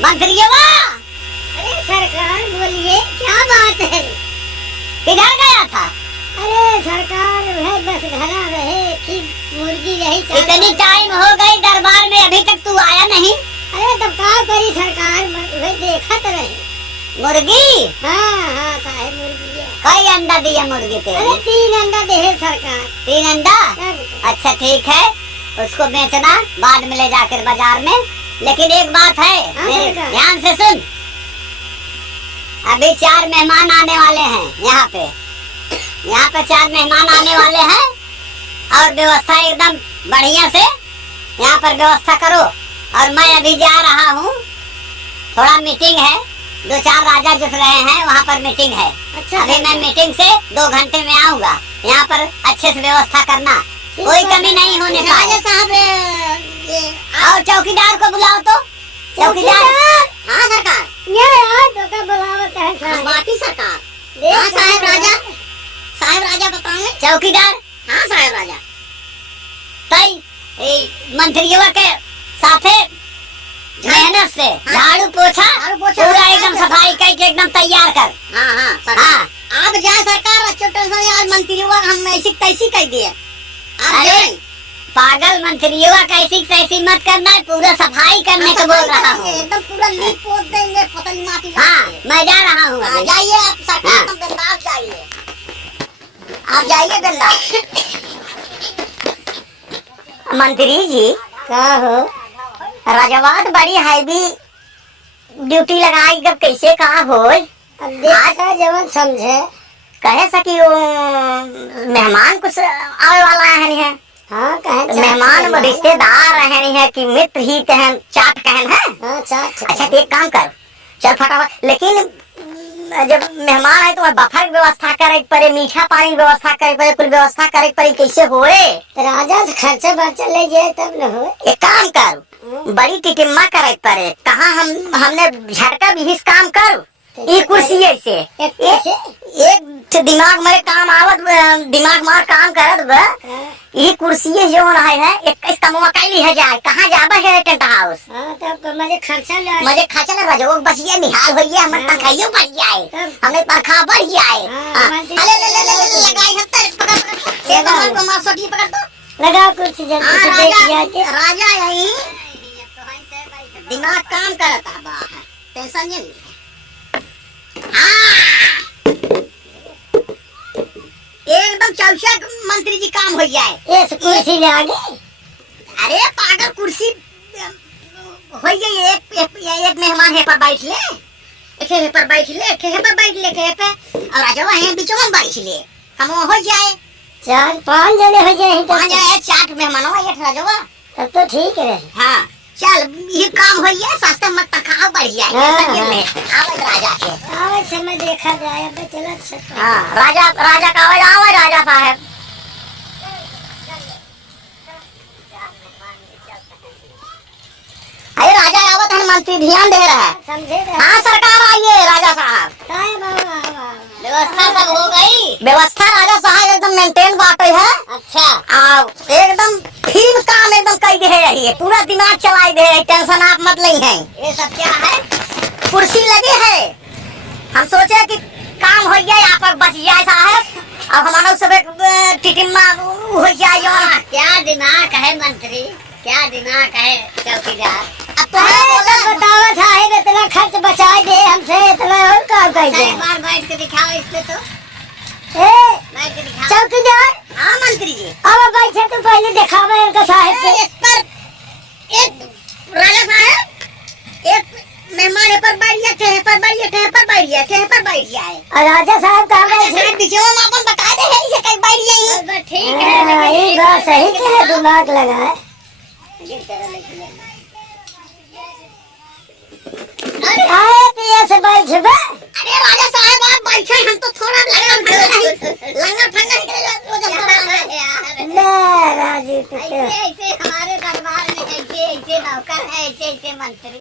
मंत्रियों, अरे सरकार बोलिए, क्या बात है? किधर गया था? अरे सरकार है, बस घरा रहे कि मुर्गी रही। इतनी टाइम हो गई दरबार में, अभी तक तू आया नहीं। अरे तब का करी सरकार, वह देखत रहे। मुर्गी? हाँ साहब, मुर्गी है। कई अंडा दिया मुर्गी पे? अरे 3 अंडा दे सरकार। 3 अंडा? तब अच्छा ठीक है, उसको बेचना बाद में ले जाकर बाजार में। लेकिन एक बात है, मेरे ध्यान से सुन। अभी 4 मेहमान आने वाले हैं यहाँ पे 4 मेहमान आने वाले हैं, और व्यवस्था एकदम बढ़िया से यहाँ पर व्यवस्था करो। और मैं अभी जा रहा हूँ, थोड़ा मीटिंग है, 2-4 राजा जुट रहे हैं, वहाँ पर मीटिंग है। अच्छा, अभी मैं मीटिंग से 2 घंटे में आऊँगा। यहाँ पर अच्छे से व्यवस्था करना, कोई कमी नहीं होने पाए। साहब, और चौकीदार को बुलाओ तो। चौकीदार? हाँ सरकार, तो का बुलावत है साहब। बाटी सरकार। हाँ साहब राजा बताएंगे। चौकीदार? हाँ साहब राजा। तई मंत्रियों के साथे मेहनत से झाड़ू पोछा पूरा एकदम सफाई करके एकदम तैयार कर। हाँ हाँ, आप जाए सरकार, छोटे से मंत्रियों हम ऐसी तैसी कह दिए। अरे पागल मंत्रियों कैसी तैसी मत करना है, पूरा सफाई करने को बोल रहा हूँ। एकदम पूरा लीप पोत देंगे, पतली माटी। हाँ, मैं जा रहा हूँ। जाइए आप सरकार, तुम बिंदास जाइए। आप जाइए बिंदास। मंत्री जी, क्या हो? राजवाद बड़ी हैवी ड्यूटी लगाई, जब कैसे कहा हो? अब देखा जवन समझे। कहे सकी वो मेहमान कुछ आने वाला है। हाँ कहे मेहमान रिश्तेदार रहे हैं कि मित्र ही कहन, चाट कहन है। हाँ चाट। अच्छा तो एक काम कर, चल फटाफट। लेकिन जब मेहमान है तो बफर की व्यवस्था करे पड़े, मीठा पानी की व्यवस्था करे पड़े, कुल व्यवस्था करे पड़े, कैसे होए? राजा से खर्चा बर्चा ले जाए तब न हो। एक काम कर, बड़ी टिटिम्मा करे पड़े, कहाँ हमने झटका भी काम कर। ये कुर्सी से एक दिमाग मेरे काम आवत, दिमाग मार काम करत बा। ये कुर्सी जो है 21 तमुआ कैली है जाए, कहाँ जाबा है टेंट हाउस। तब मुझे खर्चा ले, मुझे खर्चा ना रजो बचिए निहाल होइए, हमर तनखाइयो बढ़ जाए, हमने तनखा बढ़ जाए। अरे ले लगाई हम तर पकड़ ये को मार सोटी पकड़ दो, लगा कुर्सी जल्दी से देख जाके। राजा यही दिमाग काम करता बा, टेंशन नहीं। एकदम चौचक मंत्री जी काम हो जाए। इस कुर्सी ले आगे। अरे पागल, कुर्सी हो गई। एक मेहमान है पर बैठ ले, एक है पर बैठ ले, एक है पर बैठ ले, एक है पे, और राजा वहीं बीच में बैठ ले, हम हो जाए। 4-5 जने हो जाए। 5 जने 4 मेहमानों एक राजा, तब तो ठीक है। हाँ चल, ये काम हो गया, सस्ता मत तखाओ बढ़ जाए। आवाज राजा के, आवाज समय देखा जाए। अब चला अच्छा। हाँ राजा का आवाज, आवाज राजा साहब। अरे राजा आवत है, मंत्री ध्यान दे रहा है। समझे? हाँ सरकार आइए राजा साहब। व्यवस्था सब हो गई? व्यवस्था राजा साहब एकदम मेंटेन बाटे है। अच्छा, एकदम फिल्म काम एकदम कई दे रही है, पूरा दिमाग चलाई दे रही, टेंशन आप मत ली है। ये सब क्या है? कुर्सी लगी है, हम सोचे कि काम हो जाए, यहाँ पर बच जाए साहब, अब हमारा सब टिटिम्मा हो जाए। क्या दिमाग है मंत्री, क्या दिमाग है चौकीदार। अब तो बतावा साहब, इतना खर्च बचा दे हमसे, इतना और काम कर दे। एक बार बैठ के दिखाओ इसमें तो। बैठ के दिखाओ चौकीदार। हाँ मंत्री जी। अब बैठे तो पहले दिखावा इनका साहब पे। इस पर एक राजा साहब, एक मेहमान पर बैठ गया, कहीं पर बैठ गया, कहीं पर बैठ गया, कहीं पर बैठ गया है। और राजा साहब कहाँ बैठे? बीचों में अपन बता दे है, इसे कहीं बैठ गई। ठीक है, ये बात सही है, दिमाग लगाए। आए से बैठ। अरे राजा साहब आप बैठे, हम तो थोड़ा लंगर फंगर राजी ऐसे हमारे दरबार में ऐसे नौकर है, ऐसे मंत्री।